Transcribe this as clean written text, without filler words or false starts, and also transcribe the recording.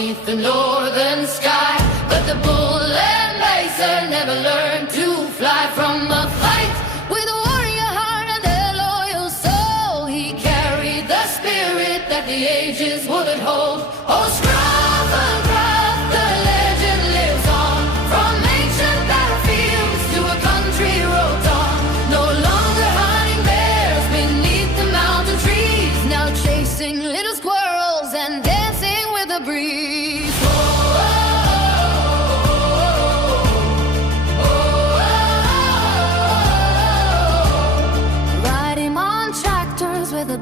beneath the northern sky. But the bull and racer never learned to fly. From a fight with a warrior heart and a loyal soul, he carried the spirit that the ages would hold. Oh, Scruff McRuff, the legend lives on, from ancient battlefields to a country road dawn. No longer hunting bears beneath the mountain trees, now chasing little squirrels and dancing with the breeze.